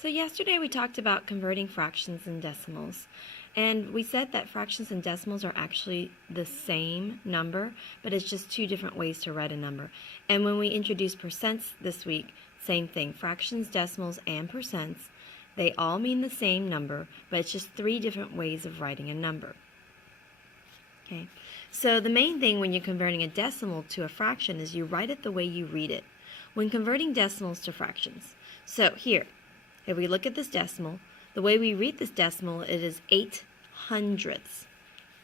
So yesterday we talked about converting fractions and decimals, and we said that fractions and decimals are actually the same number, but it's just two different ways to write a number. And when we introduced percents this week, same thing. Fractions, decimals, and percents, they all mean the same number, but it's just three different ways of writing a number. Okay, so the main thing when you're converting a decimal to a fraction is you write it the way you read it. When converting decimals to fractions, so here, if we look at this decimal, the way we read this decimal, it is 8/100ths.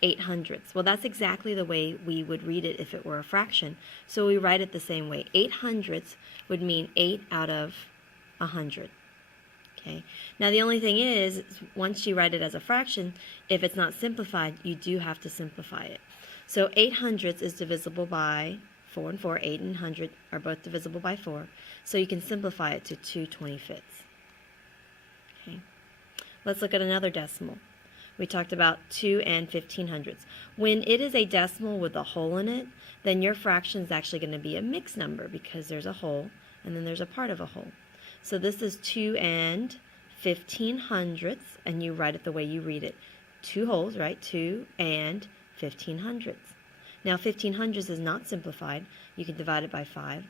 8/100ths. Well, that's exactly the way we would read it if it were a fraction. So we write it the same way. 8/100ths would mean 8 out of 100. Okay. Now the only thing is, once you write it as a fraction, if it's not simplified, you do have to simplify it. So 8/100ths is divisible by 4 and 4. 8 and 100 are both divisible by 4. So you can simplify it to 2/25. Okay. Let's look at another decimal. We talked about 2 and 15/100ths. When it is a decimal with a hole in it, then your fraction is actually going to be a mixed number because there's a hole and then there's a part of a hole. So this is 2 and 15/100ths, and you write it the way you read it. Two holes, right? 2 and 15/100ths. Now 15/100ths is not simplified. You can divide it by 5,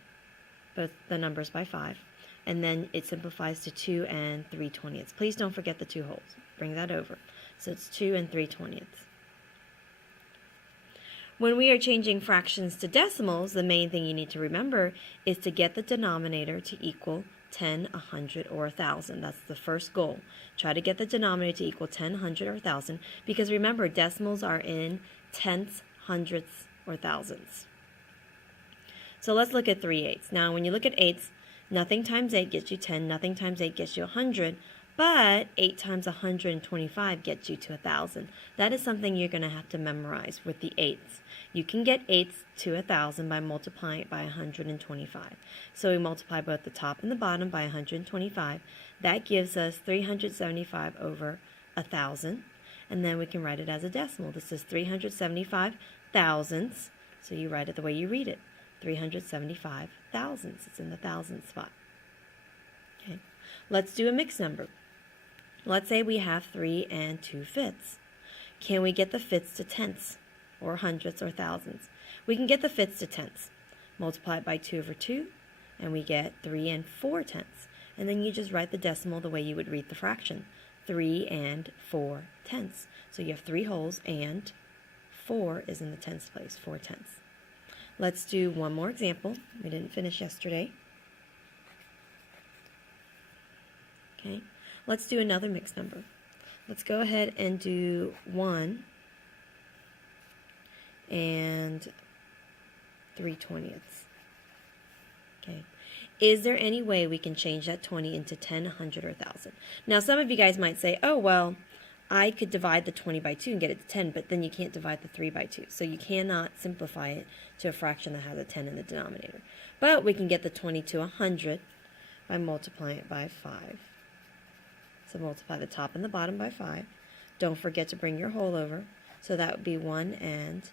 both the numbers by 5. And then it simplifies to 2 and 3/20ths. Please don't forget the two holes. Bring that over. So it's 2 and 3/20ths. When we are changing fractions to decimals, the main thing you need to remember is to get the denominator to equal 10, 100, or 1,000. That's the first goal. Try to get the denominator to equal 10, 100, or 1,000, because remember, decimals are in tenths, hundredths, or thousands. So let's look at 3/8. Now, when you look at eighths, nothing times 8 gets you 10, nothing times 8 gets you 100, but 8 times 125 gets you to 1,000. That is something you're going to have to memorize with the eighths. You can get eighths to 1,000 by multiplying it by 125. So we multiply both the top and the bottom by 125. That gives us 375 over 1,000, and then we can write it as a decimal. This is 375 thousandths, so you write it the way you read it. 375 thousandths. It's in the thousandth spot. Okay. Let's do a mixed number. Let's say we have 3 and 2/5. Can we get the fifths to tenths, or hundredths, or thousandths? We can get the fifths to tenths. Multiply it by 2 over 2, and we get 3 and 4/10. And then you just write the decimal the way you would read the fraction. 3 and 4/10. So you have 3 holes, and 4 is in the tenths place, 4/10. Let's do one more example. We didn't finish yesterday. Okay, let's do another mixed number. Let's go ahead and do 1 and 3/20ths. Okay, is there any way we can change that 20 into 10, 100, or 1,000? Now, some of you guys might say, oh, well, I could divide the 20 by 2 and get it to 10, but then you can't divide the 3 by 2. So you cannot simplify it to a fraction that has a 10 in the denominator. But we can get the 20 to 100 by multiplying it by 5. So multiply the top and the bottom by 5. Don't forget to bring your whole over. So that would be 1 and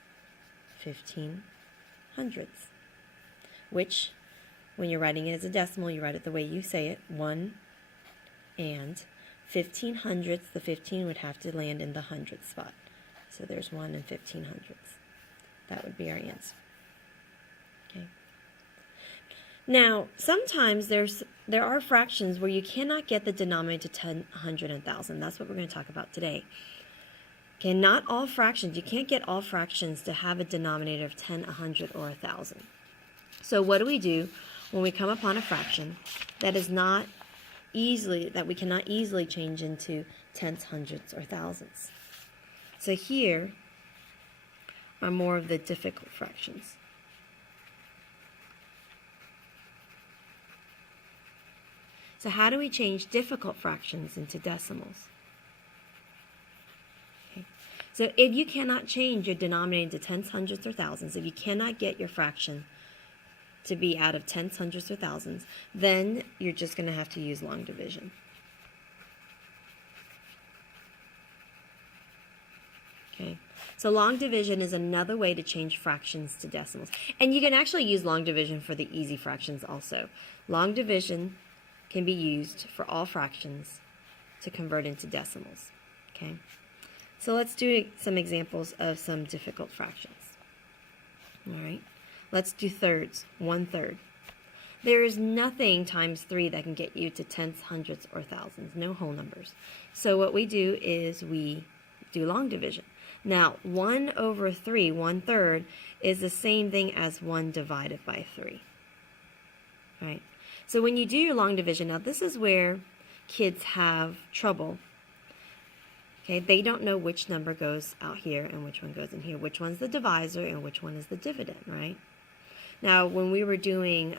15/100ths. Which, when you're writing it as a decimal, you write it the way you say it. 1 and 15/100ths. The 15 would have to land in the hundredth spot. So there's 1 and 15/100ths. That would be our answer. Okay. Now, sometimes there are fractions where you cannot get the denominator to 10, 100, and 1,000. That's what we're going to talk about today. Okay, not all fractions. You can't get all fractions to have a denominator of 10, 100, or 1,000. So what do we do when we come upon a fraction that is not that we cannot easily change into tenths, hundredths, or thousandths? So here are more of the difficult fractions. So how do we change difficult fractions into decimals? Okay. So if you cannot change your denominator into tenths, hundredths, or thousands, if you cannot get your fraction to be out of tenths, hundredths, or thousands, then you're just going to have to use long division. Okay, so long division is another way to change fractions to decimals. And you can actually use long division for the easy fractions also. Long division can be used for all fractions to convert into decimals. Okay, so let's do some examples of some difficult fractions. All right, let's do thirds, 1/3. There is nothing times 3 that can get you to tenths, hundredths, or thousands, no whole numbers. So what we do is we do long division. Now, 1/3, 1/3, is the same thing as 1 divided by 3. Right? So when you do your long division, now this is where kids have trouble. Okay, they don't know which number goes out here and which one goes in here, which one's the divisor and which one is the dividend, right? Now, when we were doing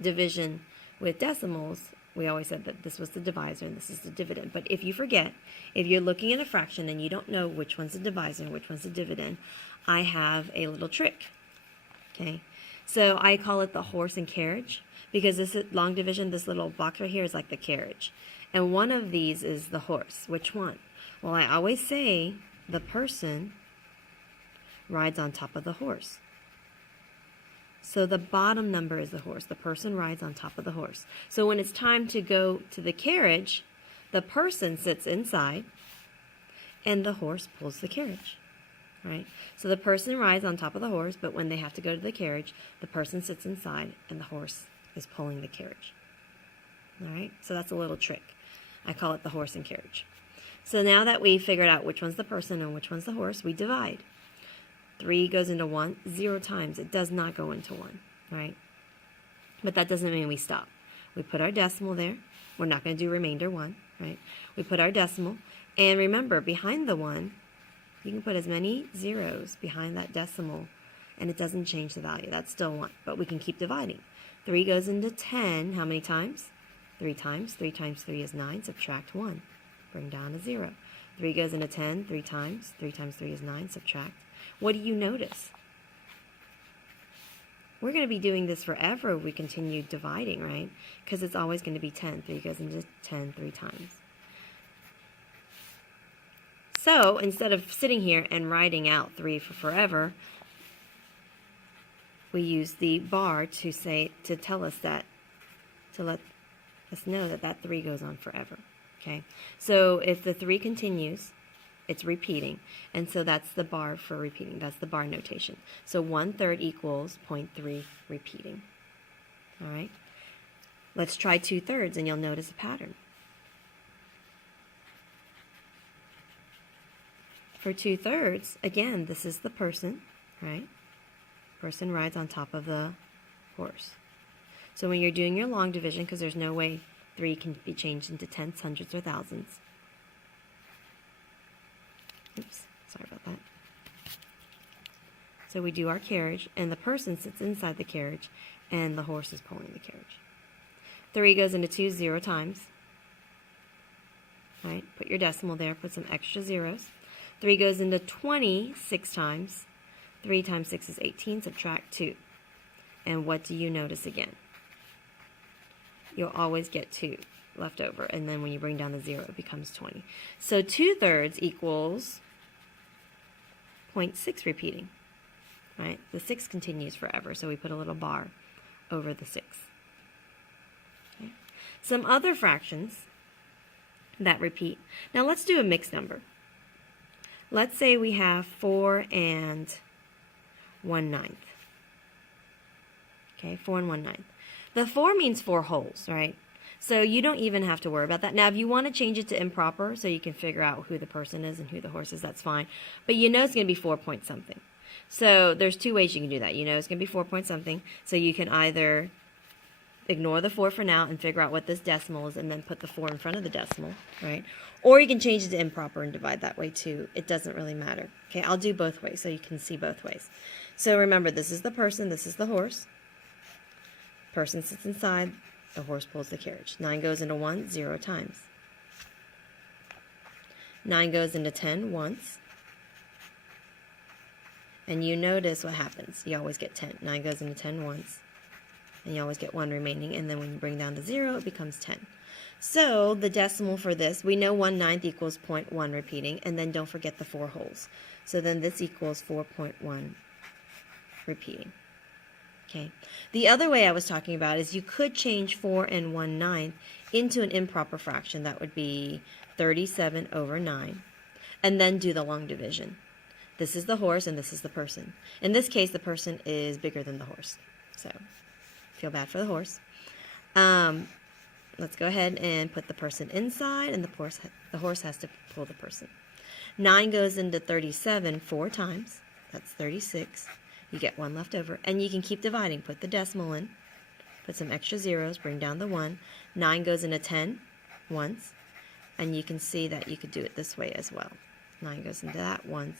division with decimals, we always said that this was the divisor and this is the dividend. But if you forget, if you're looking at a fraction and you don't know which one's the divisor and which one's the dividend, I have a little trick. Okay, so I call it the horse and carriage, because this long division, this little box right here is like the carriage. And one of these is the horse. Which one? Well, I always say the person rides on top of the horse. So the bottom number is the horse. The person rides on top of the horse. So when it's time to go to the carriage, the person sits inside and the horse pulls the carriage. Right? So the person rides on top of the horse, but when they have to go to the carriage, the person sits inside and the horse is pulling the carriage. All right? So that's a little trick. I call it the horse and carriage. So now that we figured out which one's the person and which one's the horse, we divide. 3 goes into 1 0 times. It does not go into 1, right? But that doesn't mean we stop. We put our decimal there. We're not going to do remainder 1, right? We put our decimal. And remember, behind the 1, you can put as many zeros behind that decimal, and it doesn't change the value. That's still 1, but we can keep dividing. 3 goes into 10. How many times? 3 times. 3 times 3 is 9. Subtract 1. Bring down a 0. 3 goes into 10 3 times. 3 times 3 is 9. Subtract. What do you notice? We're going to be doing this forever if we continue dividing, right? Because it's always going to be 10. 3 goes into 10 3 times. So instead of sitting here and writing out 3 for forever, we use the bar to tell us that, to let us know that that 3 goes on forever. Okay? So if the 3 continues, it's repeating, and so that's the bar for repeating. That's the bar notation. So 1/3 equals 0.3 repeating. All right? Let's try 2/3, and you'll notice a pattern. For 2/3, again, this is the person, right? Person rides on top of the horse. So when you're doing your long division, because there's no way 3 can be changed into tenths, hundredths, or thousands. Oops, sorry about that. So we do our carriage, and the person sits inside the carriage, and the horse is pulling the carriage. 3 goes into 2 0 times. Right? Put your decimal there, put some extra zeros. 3 goes into 20 6 times. 3 times 6 is 18, subtract 2. And what do you notice again? You'll always get 2 left over, and then when you bring down the 0, it becomes 20. So 2/3 equals 0.6 repeating, right? The 6 continues forever, so we put a little bar over the 6. Okay. Some other fractions that repeat. Now let's do a mixed number. Let's say we have 4 and 1/9. Okay, 4 and 1/9. The 4 means 4 wholes, right? So you don't even have to worry about that. Now, if you want to change it to improper so you can figure out who the person is and who the horse is, that's fine. But you know it's going to be 4 point something. So there's 2 ways you can do that. You know it's going to be 4 point something. So you can either ignore the 4 for now and figure out what this decimal is and then put the 4 in front of the decimal, right? Or you can change it to improper and divide that way too. It doesn't really matter. Okay, I'll do both ways so you can see both ways. So remember, this is the person, this is the horse. Person sits inside. The horse pulls the carriage. 9 goes into 1 0 times. 9 goes into 10 once. And you notice what happens. You always get 10. 9 goes into 10 once. And you always get 1 remaining. And then when you bring down to 0, it becomes 10. So the decimal for this, we know 1/9 equals 0.1 repeating. And then don't forget the 4 wholes. So then this equals 4.1 repeating. Okay. The other way I was talking about is you could change 4 and 1/9 into an improper fraction. That would be 37 over 9. And then do the long division. This is the horse and this is the person. In this case, the person is bigger than the horse. So, feel bad for the horse. Let's go ahead and put the person inside, and the horse has to pull the person. 9 goes into 37 4 times. That's 36. You get 1 left over. And you can keep dividing. Put the decimal in. Put some extra zeros. Bring down the 1. 9 goes into 10 once. And you can see that you could do it this way as well. 9 goes into that once.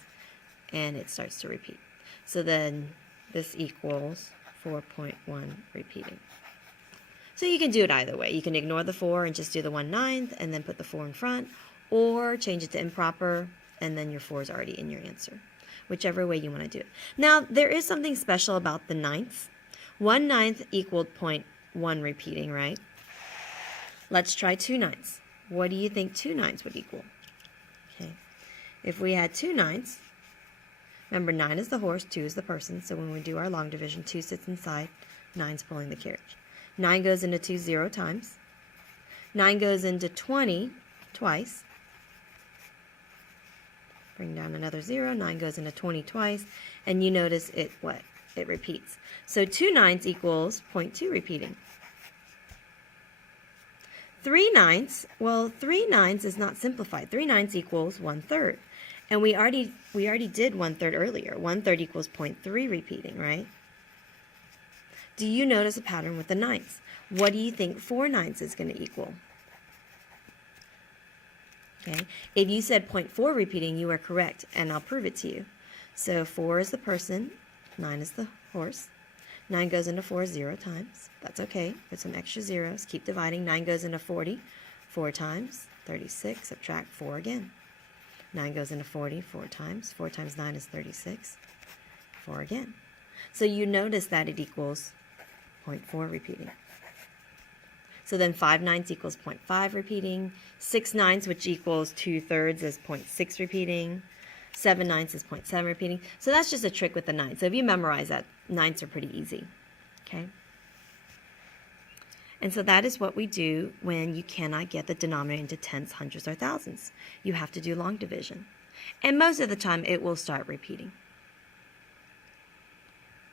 And it starts to repeat. So then this equals 4.1 repeating. So you can do it either way. You can ignore the 4 and just do the 1/9 and then put the 4 in front, or change it to improper and then your 4 is already in your answer. Whichever way you want to do it. Now, there is something special about the ninths. 1/9 equaled 0.1 repeating, right? Let's try 2/9. What do you think 2/9 would equal? Okay. If we had 2/9, remember 9 is the horse, 2 is the person, so when we do our long division, 2 sits inside, 9's pulling the carriage. 9 goes into 2 0 times. 9 goes into 20 twice. Bring down another 0. 9 goes into 20 twice. And you notice it repeats. So 2/9 equals 0.2 repeating. 3/9, well, 3/9 is not simplified. 3/9 equals 1/3. And we already did 1/3 earlier. 1/3 equals 0.3 repeating, right? Do you notice a pattern with the ninths? What do you think 4/9 is going to equal? Okay. If you said 0.4 repeating, you are correct, and I'll prove it to you. So 4 is the person, 9 is the horse. 9 goes into 4 0 times. That's okay. Put some extra zeros. Keep dividing. 9 goes into 40 4 times. 36. Subtract 4 again. 9 goes into 40 4 times. 4 times 9 is 36. 4 again. So you notice that it equals 0.4 repeating. So then 5/9 equals 0.5 repeating. 6/9, which equals 2/3, is 0.6 repeating. 7/9 is 0.7 repeating. So that's just a trick with the 9. So if you memorize that, 9s are pretty easy. Okay? And so that is what we do when you cannot get the denominator into tenths, hundredths, or thousands. You have to do long division. And most of the time, it will start repeating.